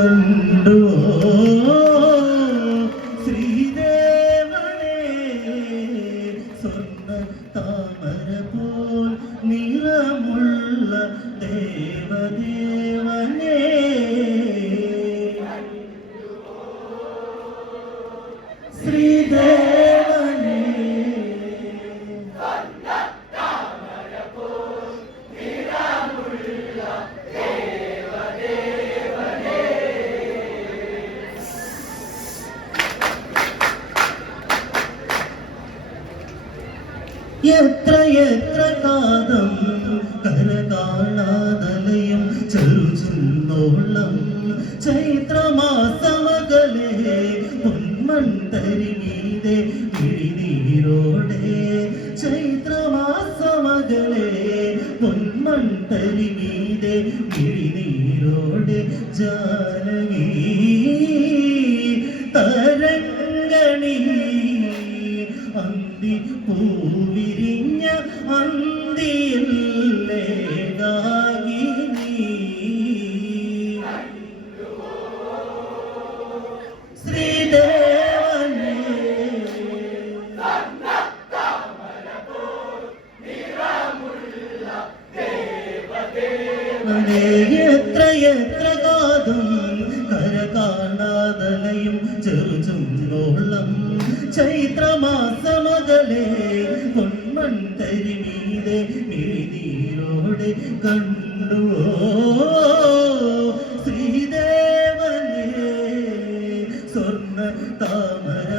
ശ്രീദേവനേ എത്ര എത്ര നാദം കര കാണാതലയും ചെറുചുന്നോളം ചൈത്രമാസമകലെ പൊന്മണ്ടരി മീതെ കിഴിനീരോടെ ചൈത്രമാസമകലെ പൊന്മണ്ടരി മീതെ കിഴിനീരോടെ ജാനകി ചൈത്രമാസമകലെ പൊന്മൺ തരിമീതെ മിഴിനീരോടെ കണ്ടുവോ ശ്രീദേവനേ സ്വർണ താമര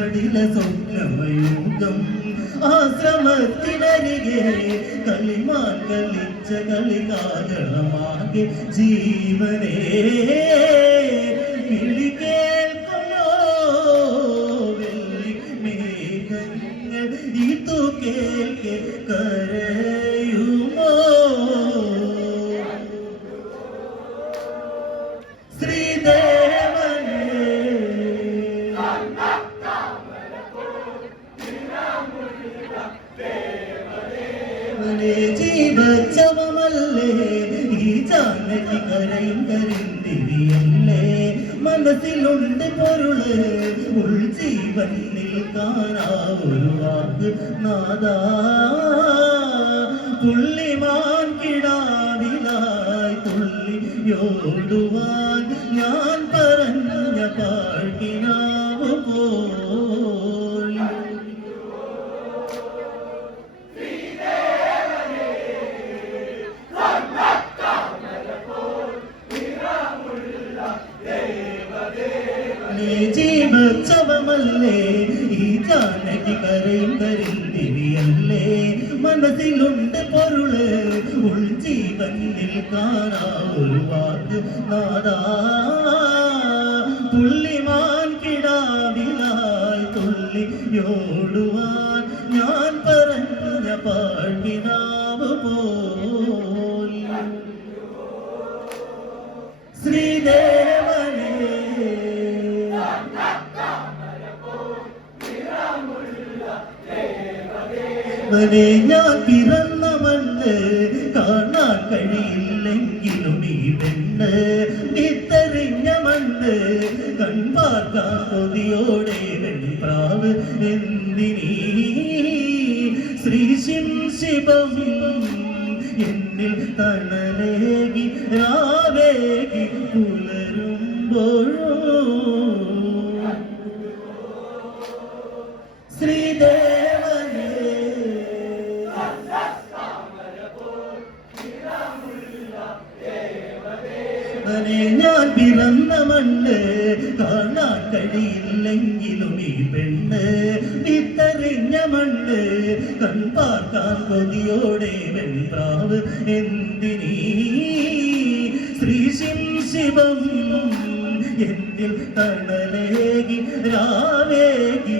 ಕಡಿಲ ಸೌಖ್ಯಮಯೋಗಂ ಆಶ್ರಮಸ್ಥಿನರಿಗೆ ಕಲಿಮಾನ್ ಕಲಿಚ್ಚಗಳಿಗಾದಳಮಾಗೆ ಜೀವನೇ ജാനകി കരയും കരിന്തിരിയല്ലേ മനസ്സിലുണ്ട് പൊരുൾ ഉൾജീവനിൽ കാണാ ഒരു വാക്ക് നാദാ തുള്ളിമാൻ കിടാവിലായി തുള്ളിയോടുവാൻ ഞാൻ ജാനകി കരയും കരിന്തിരിയല്ലേ മനസ്സിലുണ്ട് പൊരുൾ ഉൾജീവനിൽ കാണാ ഒരു വാക്ക്. നാദാ തുള്ളിമാൻ കിടാവിലായി തുള്ളിയോടുവാൻ ഞാൻ പറഞ്ഞ പാഴ്കിനാവ് പോൽ അവനെ ഞാൻ പിറന്ന മണ്ണ് കാണാൻ കഴിയില്ലെങ്കിലും ഈ പെണ്ണ് വിത്തെറിഞ്ഞ മണ്ണ് കൺപാർക്കാൻ കൊതിയോടെ വെൺപ്രാവ് എന്തിനീ? ശ്രീ ശിവം എന്നിൽ തണലേകി രാവേകി പുലരുമ്പോഴും? അവനെ ഞാൻ പിറന്ന മണ്ണ് കാണാൻ കഴിയില്ലെങ്കിലും ഈ പെണ്ണ് വിത്തറിഞ്ഞ മണ്ണ് കൺപാർക്കാൻ കൊതിയോടെ വെൺപ്രാവ് എന്തിനീ? ശ്രീ ശിവം എന്നിൽ തണലേകി രാവേകി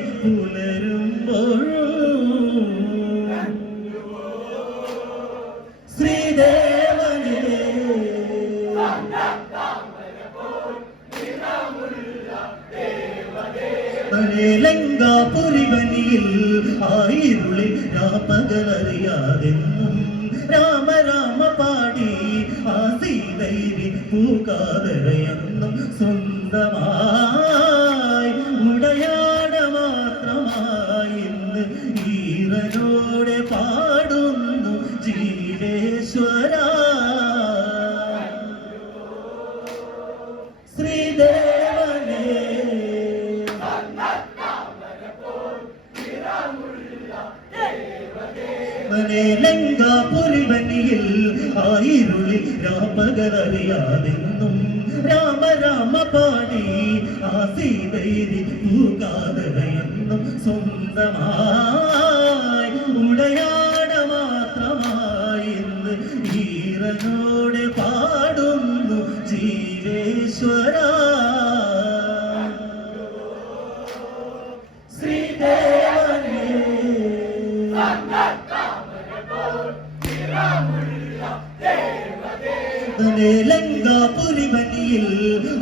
ലങ്കാപുരിവനിയിൽ ആയിരുളിൽ രാപ്പകലറിയാതെന്നും രാമ രാമ പാടി ആ സീതൈരി പൂക്കാതരയെന്നും സ്വന്തമായി ഉടയാട മാത്രമായി ഇന്ന് ഈറനോടെ പാടുന്നു ആ സീതൈരി പൂകാതരയെന്നും സ്വന്തമായി ലങ്കാപുരിവനിയിൽ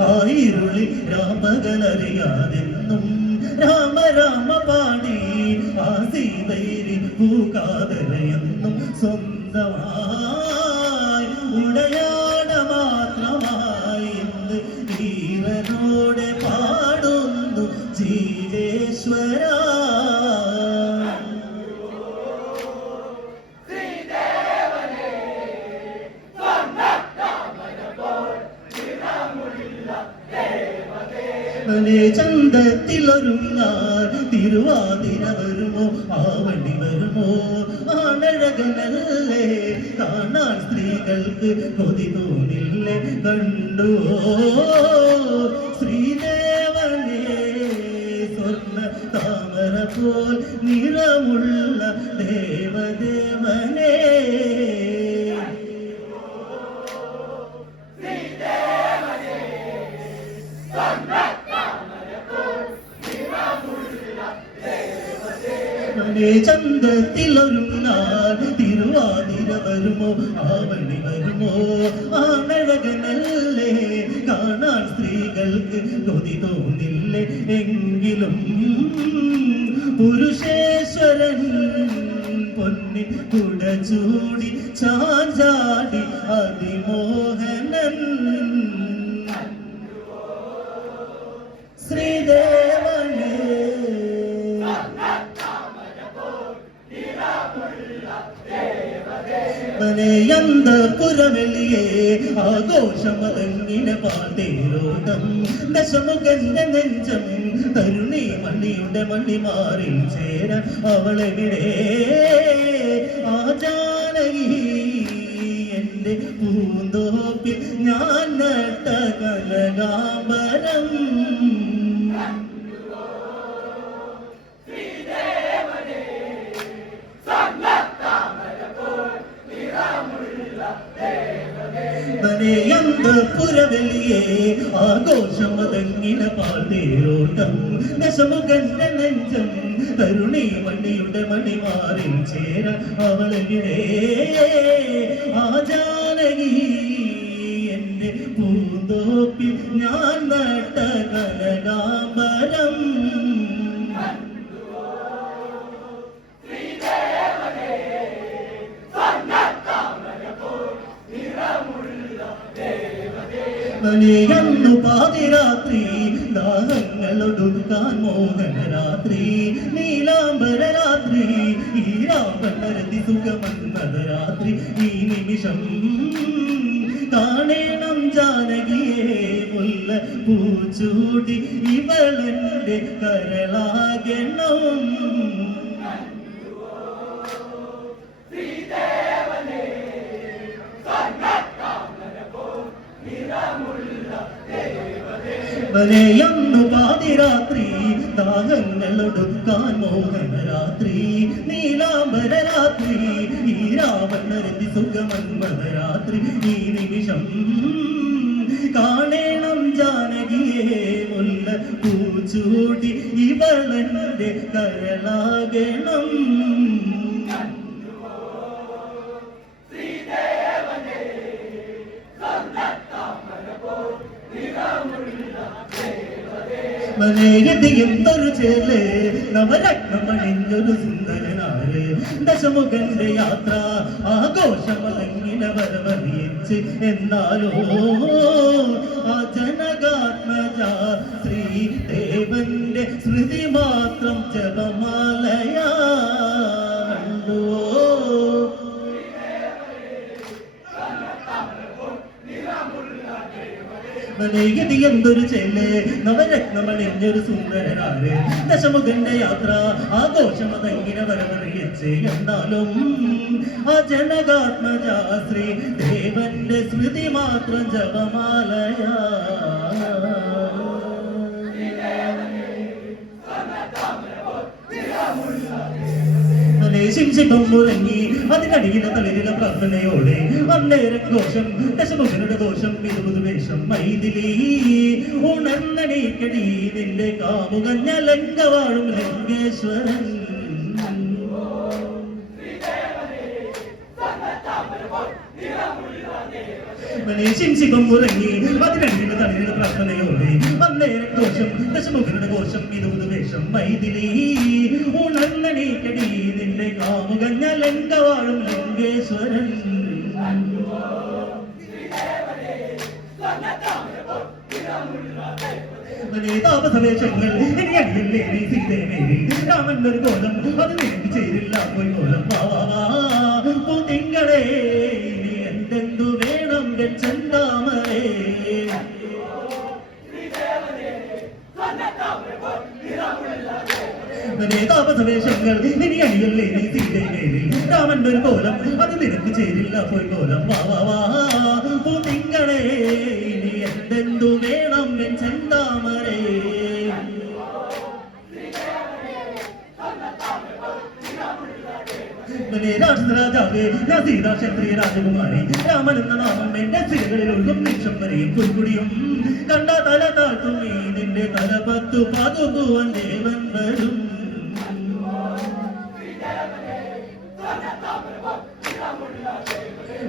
ആയിരുളി രാമകലറിയാതെന്നും രാമ രാമ പാടി ആ സീതൈരി പൂക്കാതരയെന്നും ചന്തത്തിലൊരുങ്ങാൻ തിരുവാതിര വരുമോ ആവണി വരുമോ ആണഴകനല്ലേ കാണാൻ സ്ത്രീകൾക്ക് കൊതി തോന്നില്ലേ കണ്ടുവോ ശ്രീദേവനേ സ്വർണ താമര പോൽ നിറമുള്ള ദേവദേവനേ ചന്തത്തിലൊരുങ്ങാൻ തിരുവാതിര വരുമോ? ആവണി വരുമോ? ആണഴകനല്ലേ കാണാൻ സ്ത്രീകൾക്ക് കൊതി തോന്നില്ലേ? എങ്കിലും മനയന്ത പുരവെളിയെ ആഘോഷമതങ്ങിനെ പാട്ടേരോട്ടം ദശമുഖന്റെ നെഞ്ചം തരുണി മണിയുടെ മണിമാറിൽ ചേര അവളെവിടെ? ആ ജാനകി എന്റെ പൂന്തോപ്പിൽ ഞാൻ നട്ട കനകാംബരം മനയന്ത പുരവെളിയെ ആഘോഷമതങ്ങിന പാട്ടേരോട്ടം ദശമുഖന്റെ നെഞ്ചം തരുണി മണിയുടെ മണിമാറിൽ ചേര അവളെവിടെ? ആ ജാനകി എന്റെ പൂന്തോപ്പിൽ ഞാൻ നട്ട കനകാംബരം. മനയന്നു പാതിരാത്രി ദാഹങ്ങളൊടുക്കാൻ മോഹന രാത്രി നീലാംബര രാത്രി ഈ രാവണരതി സുഖമെന്നത് രാത്രി ഈ നിമിഷം കാണേണം ജാനകിയെ മുല്ല പൂച്ചൂടി ഇവളെന്റെ കരളാകണം. വലയൊന്നു പാതിരാത്രി ദാഹങ്ങളൊടുക്കാൻ മോഹന രാത്രി നീലാംബര രാത്രി ഈ രാവണരതി സുഖമന്മത രാത്രി ഈ നിമിഷം കാണേണം ജാനകിയെ മുല്ല പൂച്ചൂടി ഇവളെന്റെ കരളാകണം. എന്തൊരു ചേൽ? നവരത്നമണിഞ്ഞൊരു സുന്ദരനാരെ? ദശമുഖന്റെ യാത്ര ആഘോഷമലങ്ങിനെ വരവറിയിച്ച് എന്നാലോ? ആ ജനകാത്മജ ശ്രീദേവന്റെ സ്മൃതി മനേയതി എന്തൊരു ചെല്ല്? നവരത്നമണിഞ്ഞൊരു സുന്ദരനാര് ദശമുഖന്റെ യാത്ര ആഘോഷമതങ്ങിനെ വരവറിയിച്ച് എന്നാലും ആ ജനകാത്മജാശ്രീ ദേവന്റെ സ്മൃതി മാത്രം ജപമാലയാ. ശിംശിപ്പം മുഴങ്ങി അതിനടിയിലെ പ്രാർത്ഥനയോടെ അന്നേരം ദോഷം ദശമുഖനുടെ ദോഷം വിരുപുതു വേഷം മൈതിലി. ഉണർന്നടീക്കടി നിന്റെ കാമുക ലങ്ക വാഴും ലങ്കേശ്വരൻ. ശിംശിപ്പം മുഴങ്ങി. അതിനടിയിലെ തളിരിലെ പ്രാർത്ഥനയോടെ അന്നേരം ഘോഷം ദശമുഖനുടെ ഘോഷം വിരുപുതു വേഷം മൈതിലി ഉണർന്നടീക്കടി നിന്റെ കാമുകഞ്ഞ ലങ്ക വാഴും ലിംഗേശ്വരൻ താപസവേഷങ്ങൾ ഇനി അടിയല്ലേ നീ സീതേമേരി രാമൻ ഒരു കോലം അത് നിനക്ക് ചേരില്ല പോയി കോലം പാവാ. തിങ്കളേ താപസവേഷങ്ങൾ. ഇനി അണിയല്ലേ നീ തിന്റെ മേലിൽ രാമന്റെ ഒരു കോലം. അത് നിനക്ക് ചേരില്ല പോയി കോലം. വാ വാ ഇനി എന്തെന്തു വേണം ചെന്താമരേ? സീതാ ക്ഷത്രിയ രാജകുമാരി. രാമൻ എന്ന നാമം എന്റെ സിരകളിൽ ഒഴുകും നിമിഷം വരെയും പൊയ്ക്കുടിയും. കണ്ട തല താഴ്ത്തും നിന്റെ തല പത്തു പതുകുവൻ ദേവൻ വരും.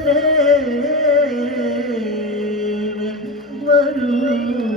alem varım